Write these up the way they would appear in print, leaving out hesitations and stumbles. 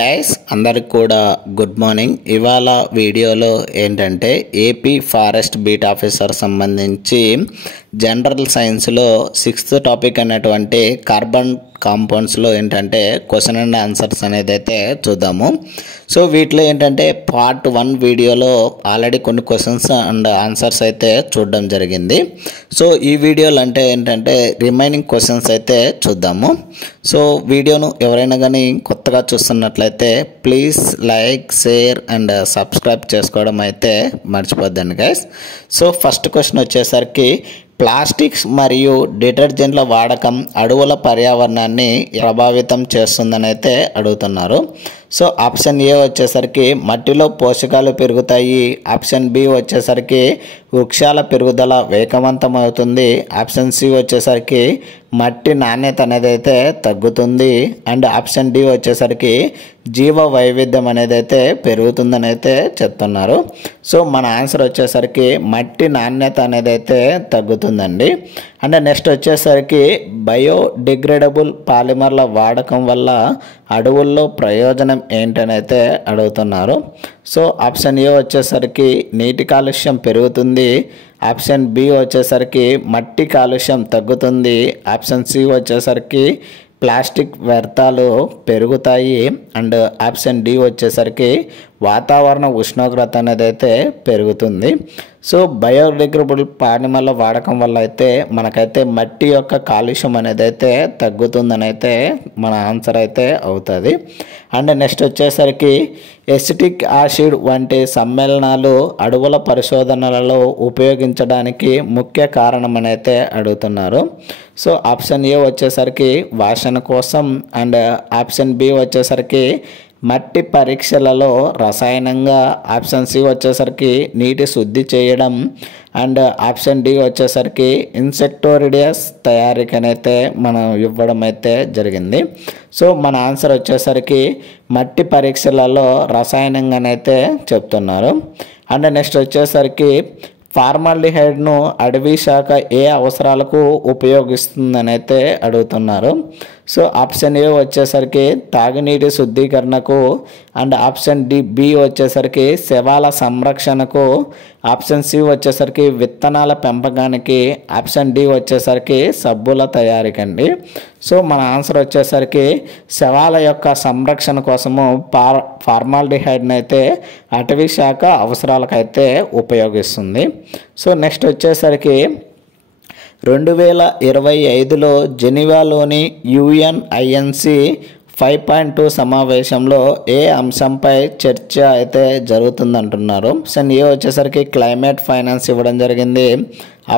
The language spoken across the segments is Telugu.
గైస్ అందరికి కూడా గుడ్ మార్నింగ్. ఇవాళ వీడియోలో ఏంటంటే ఏపీ ఫారెస్ట్ బీట్ ఆఫీసర్ సంబంధించి జనరల్ సైన్స్లో 6th టాపిక్ అనేటువంటి కార్బన్ కాంపౌండ్స్లో ఏంటంటే క్వశ్చన్ అండ్ ఆన్సర్స్ అనేది అయితే చూద్దాము. సో వీటిలో ఏంటంటే పార్ట్ 1 వీడియోలో ఆల్రెడీ కొన్ని క్వశ్చన్స్ అండ్ ఆన్సర్స్ అయితే చూడడం జరిగింది. సో ఈ వీడియోలో అంటే ఏంటంటే రిమైనింగ్ క్వశ్చన్స్ అయితే చూద్దాము. సో వీడియోను ఎవరైనా కానీ కొత్తగా చూస్తున్నట్లయితే please like, share and subscribe చేసుకోవడం అయితే మర్చిపోద్దండి గైస్. సో ఫస్ట్ క్వశ్చన్ వచ్చేసరికి ప్లాస్టిక్స్ మరియు డిటర్జెంట్ల వాడకం అడవుల పర్యావరణాన్ని ప్రభావితం చేస్తుందని అయితే అడుగుతున్నారు. సో ఆప్షన్ ఏ వచ్చేసరికి మట్టిలో పోషకాలు పెరుగుతాయి, ఆప్షన్ బి వచ్చేసరికి వృక్షాల పెరుగుదల వేగవంతం అవుతుంది, ఆప్షన్ సి వచ్చేసరికి మట్టి నాణ్యత అనేది అయితే తగ్గుతుంది అండ్ ఆప్షన్ డి వచ్చేసరికి జీవ వైవిధ్యం అనేది అయితే పెరుగుతుందని అయితే చెప్తున్నారు. సో మన ఆన్సర్ వచ్చేసరికి మట్టి నాణ్యత అనేది అయితే తగ్గుతుందండి. అండ్ నెక్స్ట్ వచ్చేసరికి బయోడిగ్రేడబుల్ పాలిమర్ల వాడకం వల్ల అడవుల్లో ప్రయోజనం ఏంటనైతే అడుగుతున్నారు. సో ఆప్షన్ ఏ వచ్చేసరికి నీటి కాలుష్యం పెరుగుతుంది, ఆప్షన్ బి వచ్చేసరికి మట్టి కాలుష్యం తగ్గుతుంది, ఆప్షన్ సి వచ్చేసరికి ప్లాస్టిక్ వ్యర్థాలు పెరుగుతాయి అండ్ ఆప్షన్ డి వచ్చేసరికి వాతావరణ ఉష్ణోగ్రత అనేది అయితే పెరుగుతుంది. సో బయోడిగ్రేడబుల్ పాలిమర్ల వాడకం వల్ల అయితే మనకైతే మట్టి యొక్క కాలుష్యం అనేది అయితే తగ్గుతుందని అయితే మన ఆన్సర్ అయితే అవుతుంది. అండ్ నెక్స్ట్ వచ్చేసరికి ఎసిటిక్ యాసిడ్ వంటి సమ్మేళనాలు అడవుల పరిశోధనలలో ఉపయోగించడానికి ముఖ్య కారణం అని అయితే అడుగుతున్నారు. సో ఆప్షన్ ఏ వచ్చేసరికి వాసన కోసం అండ్ ఆప్షన్ బి వచ్చేసరికి మట్టి పరీక్షలలో రసాయనంగా, ఆప్షన్ సి వచ్చేసరికి నీటి శుద్ధి చేయడం అండ్ ఆప్షన్ డి వచ్చేసరికి ఇన్సెక్టోరిడియస్ తయారీకనైతే మనం ఇవ్వడం అయితే జరిగింది. సో మన ఆన్సర్ వచ్చేసరికి మట్టి పరీక్షలలో రసాయనంగానైతే చెప్తున్నారు. అండ్ నెక్స్ట్ వచ్చేసరికి ఫార్మాల్డిహైడ్ను అడవి శాఖ ఏ అవసరాలకు ఉపయోగిస్తుందని అయితే అడుగుతున్నారు. సో ఆప్షన్ ఏ వచ్చేసరికి తాగునీటి శుద్ధీకరణకు అండ్ ఆప్షన్ బి వచ్చేసరికి శవాల సంరక్షణకు, ఆప్షన్ సి వచ్చేసరికి విత్తనాల పెంపకానికి, ఆప్షన్ డి వచ్చేసరికి సబ్బుల తయారీకండి. సో మన ఆన్సర్ వచ్చేసరికి శవాల యొక్క సంరక్షణ కోసము ఫార్మాల్డిహైడ్ని అయితే అటవీ శాఖ అవసరాలకైతే ఉపయోగిస్తుంది. సో నెక్స్ట్ వచ్చేసరికి 2025లో జెనీవాలోని UNINC 5.2 సమావేశంలో ఏ అంశంపై చర్చ అయితే జరుగుతుందంటున్నారు. ఆప్షన్ ఏ వచ్చేసరికి క్లైమేట్ ఫైనాన్స్ ఇవ్వడం జరిగింది,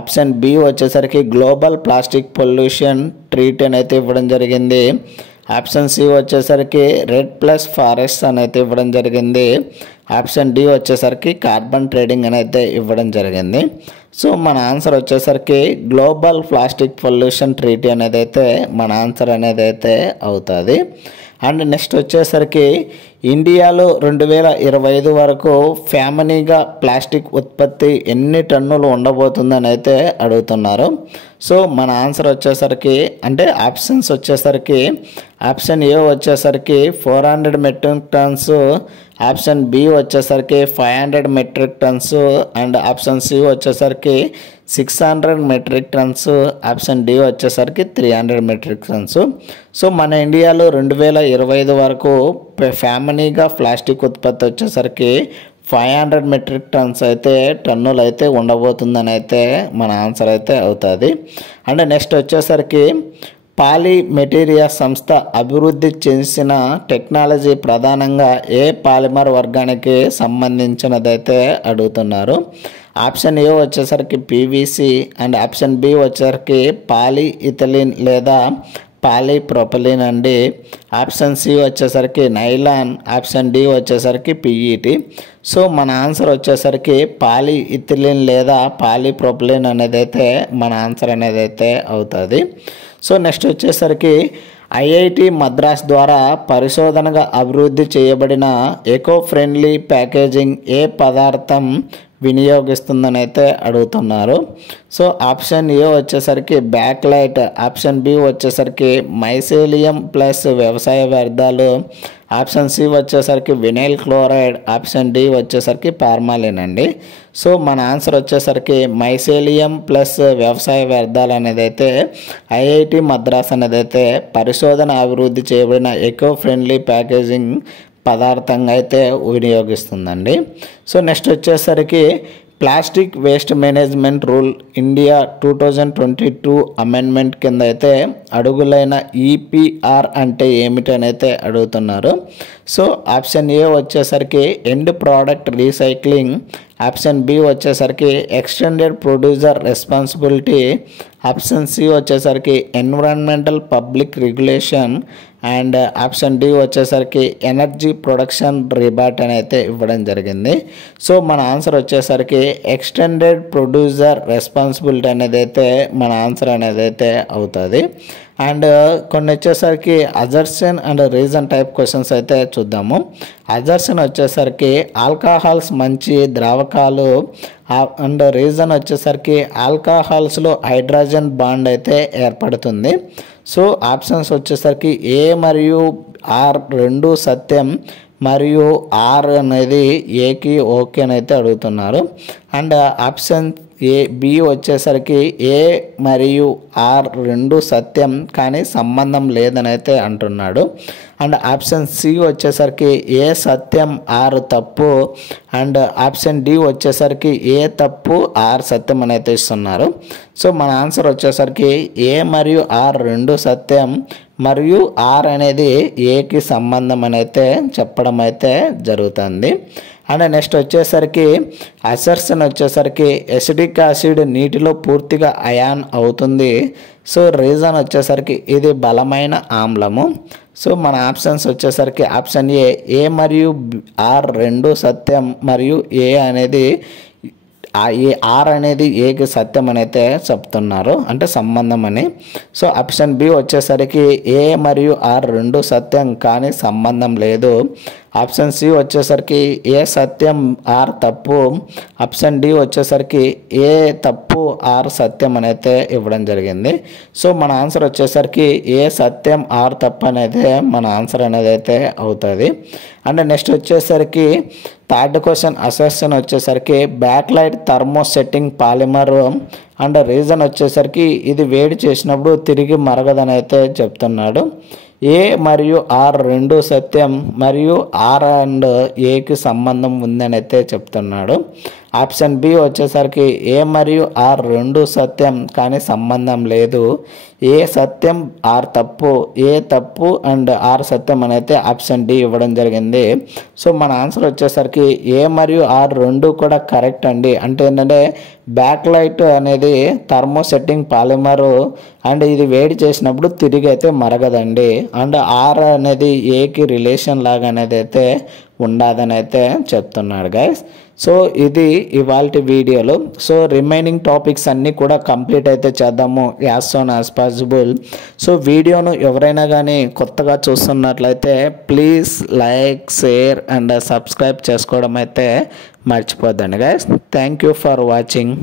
ఆప్షన్ బి వచ్చేసరికి గ్లోబల్ ప్లాస్టిక్ పొల్యూషన్ ట్రీట్ అని అయితే ఇవ్వడం జరిగింది, ఆప్షన్ సి వచ్చేసరికి రెడ్ ప్లస్ ఫారెస్ట్ అని అయితే ఇవ్వడం జరిగింది, ఆప్షన్ డి వచ్చేసరికి కార్బన్ ట్రేడింగ్ అని అయితే ఇవ్వడం జరిగింది. సో మన ఆన్సర్ వచ్చేసరికి గ్లోబల్ ప్లాస్టిక్ పొల్యూషన్ ట్రీటీ అనేది అయితే మన ఆన్సర్ అనేది అయితే అవుతుంది. అండ్ నెక్స్ట్ వచ్చేసరికి ఇండియాలో 2025 వరకు ఫ్యామిలీగా ప్లాస్టిక్ ఉత్పత్తి ఎన్ని టన్నులు ఉండబోతుందని అయితే అడుగుతున్నారు. సో మన ఆన్సర్ వచ్చేసరికి అంటే ఆప్షన్స్ వచ్చేసరికి ఆప్షన్ ఏ వచ్చేసరికి 400 మెట్రిక్ టన్స్, ఆప్షన్ బి వచ్చేసరికి 500 metric tons and option C వచ్చేసరికి 600 మెట్రిక్ టన్స్, ఆప్షన్ డి వచ్చేసరికి 300 మెట్రిక్ టన్స్. సో మన ఇండియాలో 2025 వరకు ఫ్యామిలీగా ప్లాస్టిక్ ఉత్పత్తి వచ్చేసరికి 500 మెట్రిక్ టన్స్ అయితే టన్నులు అయితే ఉండబోతుందని అయితే మన ఆన్సర్ అయితే అవుతుంది. అండ్ నెక్స్ట్ వచ్చేసరికి పాలిమెటీరియా సంస్థ అభివృద్ధి చేసిన టెక్నాలజీ ప్రధానంగా ఏ పాలిమర్ వర్గానికి సంబంధించినదైతే అడుగుతున్నారు. ఆప్షన్ ఏ వచ్చేసరికి PVC అండ్ ఆప్షన్ బి వచ్చేసరికి పాలిఇథిలిన్ లేదా పాలిప్రొపిలిన్ అండి, ఆప్షన్ సి వచ్చేసరికి నైలాన్, ఆప్షన్ డి వచ్చేసరికి PET. సో మన ఆన్సర్ వచ్చేసరికి పాలిఇథిలిన్ లేదా పాలిప్రొపిలిన్ అనేది అయితే మన ఆన్సర్ అనేది అయితే అవుతుంది. సో నెక్స్ట్ వచ్చేసరికి IIT మద్రాస్ ద్వారా పరిశోధనగా అభివృద్ధి చేయబడిన ఎకో ఫ్రెండ్లీ ప్యాకేజింగ్ ఏ పదార్థం వినియోగిస్తుందని అయితే అడుగుతున్నారు. సో ఆప్షన్ ఏ వచ్చేసరికి బ్యాక్లైట్, ఆప్షన్ బి వచ్చేసరికి మైసీలియం ప్లస్ వ్యవసాయ వ్యర్థాలు, ఆప్షన్ సి వచ్చేసరికి వినైల్ క్లోరైడ్, ఆప్షన్ డి వచ్చేసరికి ఫార్మాలిన్ అండి. సో మన ఆన్సర్ వచ్చేసరికి మైసీలియం ప్లస్ వ్యవసాయ వ్యర్థాలు అనేది అయితే ఐఐటి మద్రాస్ అనేది అయితే పరిశోధన అభివృద్ధి చేయబడిన ఎకో ఫ్రెండ్లీ ప్యాకేజింగ్ పదార్థంగా అయితే వినియోగిస్తుందండి. సో నెక్స్ట్ వచ్చేసరికి plastic waste management rule India 2022 amendment కింద అయితే అడుగులైన ఈపీఆర్ అంటే ఏమిటని అయితే అడుగుతున్నారు. సో ఆప్షన్ ఏ వచ్చేసరికి end product recycling, option B వచ్చేసరికి extended producer responsibility, option C వచ్చేసరికి environmental public regulation and option D వచ్చేసరికి ఎనర్జీ ప్రొడక్షన్ రిబాట్ అని అయితే ఇవ్వడం జరిగింది. సో మన ఆన్సర్ వచ్చేసరికి ఎక్స్టెండెడ్ ప్రొడ్యూసర్ రెస్పాన్సిబిలిటీ అనేది అయితే మన ఆన్సర్ అనేది అయితే అవుతుంది. అండ్ కొన్ని వచ్చేసరికి assertion and reason type questions అయితే చూద్దాము. అజర్షన్ వచ్చేసరికి ఆల్కహాల్స్ మంచి ద్రావకాలు అండ్ రీజన్ వచ్చేసరికి ఆల్కహాల్స్లో హైడ్రోజన్ బాండ్ అయితే ఏర్పడుతుంది. సో ఆప్షన్స్ వచ్చేసరికి ఏ మరియు ఆర్ రెండు సత్యం మరియు ఆర్ అనేది ఏకి ఓకే అని అయితే అడుగుతున్నారు. అండ్ ఆప్షన్ బి వచ్చేసరికి ఏ మరియు ఆర్ రెండు సత్యం కానీ సంబంధం లేదని అయితే అంటున్నాడు. అండ్ ఆప్షన్ సి వచ్చేసరికి ఏ సత్యం ఆర్ తప్పు అండ్ ఆప్షన్ డి వచ్చేసరికి ఏ తప్పు ఆర్ సత్యం అని అయితే ఇస్తున్నారు. సో మన ఆన్సర్ వచ్చేసరికి ఏ మరియు ఆర్ రెండు సత్యం మరియు ఆర్ అనేది ఏకి సంబంధం అని అయితే చెప్పడం అయితే జరుగుతుంది. అండ్ నెక్స్ట్ వచ్చేసరికి అసర్షన్ వచ్చేసరికి ఎసిడిక్ యాసిడ్ నీటిలో పూర్తిగా అయాన్ అవుతుంది. సో రీజన్ వచ్చేసరికి ఇది బలమైన ఆమ్లము. సో మన ఆప్షన్స్ వచ్చేసరికి ఆప్షన్ ఏ మరియు ఆర్ రెండు సత్యం మరియు ఏ అనేది ఆర్ అనేది ఏకి సత్యం అని అయితే చెప్తున్నారు, అంటే సంబంధం అని. సో ఆప్షన్ బి వచ్చేసరికి ఏ మరియు ఆర్ రెండు సత్యం కానీ సంబంధం లేదు. ఆప్షన్ సి వచ్చేసరికి ఏ సత్యం ఆర్ తప్పు, ఆప్షన్ డి వచ్చేసరికి ఏ తప్పు ఆర్ సత్యం అని అయితే ఇవ్వడం జరిగింది. సో మన ఆన్సర్ వచ్చేసరికి ఏ సత్యం ఆర్ తప్పు అనేది మన ఆన్సర్ అనేది అయితే అవుతుంది. అండ్ నెక్స్ట్ వచ్చేసరికి థర్డ్ క్వశ్చన్ అసెషన్ వచ్చేసరికి backlight thermosetting polymer and reason వచ్చేసరికి ఇది వేడి చేసినప్పుడు తిరిగి మరగదని అయితే చెప్తున్నాడు. ఏ మరియు ఆర్ రెండు సత్యం మరియు ఆర్ అండ్ ఏకి సంబంధం ఉందని అయితే చెప్తున్నాడు. ఆప్షన్ బి వచ్చేసరికి ఏ మరియు ఆర్ రెండు సత్యం కానీ సంబంధం లేదు. ఏ సత్యం ఆర్ తప్పు, ఏ తప్పు అండ్ ఆర్ సత్యం అని అయితే ఆప్షన్ డి ఇవ్వడం జరిగింది. సో మన ఆన్సర్ వచ్చేసరికి ఏ మరియు ఆర్ రెండు కూడా కరెక్ట్ అండి. అంటే ఏంటంటే బ్యాక్లైట్ అనేది థర్మోసెట్టింగ్ పాలిమరు అండ్ ఇది వేడి చేసినప్పుడు తిరిగి అయితే మరగదండి. అండ్ ఆర్ అనేది ఏకి రిలేషన్ లాగా అనేది అయితే ఉండదని అయితే చెప్తున్నాడు గైస్. సో ఇది ఇవాల్టి వీడియోలో. సో రిమైనింగ్ టాపిక్స్ అన్నీ కూడా కంప్లీట్ అయితే చేద్దాము as soon as possible. So వీడియోను ఎవరైనా కానీ కొత్తగా చూస్తున్నట్లయితే please like, share and subscribe చేసుకోవడం అయితే మర్చిపోద్దండి guys. Thank you for watching.